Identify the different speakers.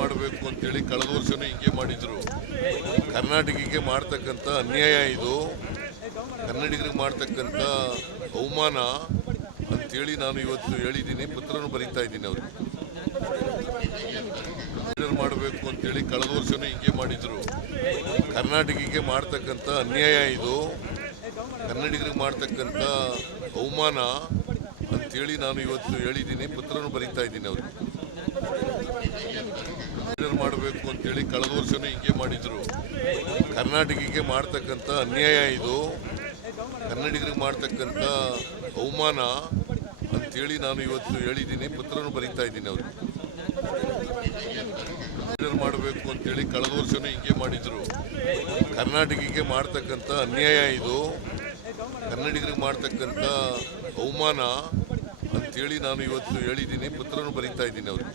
Speaker 1: ಮಾಡಬೇಕು ಅಂತೇಳಿ ಕಳೆದ ವರ್ಷನೂ ಹಿಂಗೆ ಮಾಡಿದ್ರು. ಕರ್ನಾಟಕಕ್ಕೆ ಮಾಡ್ತಕ್ಕಂಥ ಅನ್ಯಾಯ ಇದು. ಕನ್ನಡಿಗರಿಗೆ ಮಾಡ್ತಕ್ಕಂಥ ಅವಮಾನ ಅಂತೇಳಿ ನಾನು ಇವತ್ತು ಹೇಳಿದ್ದೀನಿ, ಪತ್ರನೂ ಬರೀತಾ ಇದ್ದೀನಿ ಅವರು ಮಾಡಬೇಕು ಅಂತೇಳಿ ಕಳೆದ ವರ್ಷನೂ ಹಿಂಗೆ ಮಾಡಿದ್ರು. ಕರ್ನಾಟಕಕ್ಕೆ ಮಾಡ್ತಕ್ಕಂಥ ಅನ್ಯಾಯ ಇದು. ಕನ್ನಡಿಗರಿಗೆ ಮಾಡ್ತಕ್ಕಂಥ ಅವಮಾನ ಅಂತೇಳಿ ನಾನು ಇವತ್ತು ಹೇಳಿದ್ದೀನಿ, ಪತ್ರನೂ ಬರೀತಾ ಇದ್ದೀನಿ ಅವ್ರಿಗೆ. ಮಾಡಬೇಕು ಅಂತೇಳಿ ಕಳೆದ ವರ್ಷನೂ ಹಿಂಗೆ ಮಾಡಿದ್ರು. ಕರ್ನಾಟಕಕ್ಕೆ ಮಾಡ್ತಕ್ಕಂಥ ಅನ್ಯಾಯ ಇದು. ಕನ್ನಡಿಗರಿಗೆ ಮಾಡ್ತಕ್ಕಂಥ ಅವಮಾನ ಅಂತೇಳಿ ನಾನು ಇವತ್ತು ಹೇಳಿದ್ದೀನಿ, ಪತ್ರನೂ ಬರೀತಾ ಇದ್ದೀನಿ ಅವರು ಮಾಡಬೇಕು ಅಂತೇಳಿ ಕಳೆದ ವರ್ಷನೂ ಹಿಂಗೆ ಮಾಡಿದ್ರು. ಕರ್ನಾಟಕಕ್ಕೆ ಮಾಡ್ತಕ್ಕಂಥ ಅನ್ಯಾಯ ಇದು. ಕನ್ನಡಿಗರಿಗೆ ಮಾಡ್ತಕ್ಕಂಥ ಅವಮಾನ ಅಂತೇಳಿ ನಾನು ಇವತ್ತು ಹೇಳಿದ್ದೀನಿ, ಪತ್ರನೂ ಬರೀತಾ ಇದ್ದೀನಿ ಅವ್ರಿಗೆ.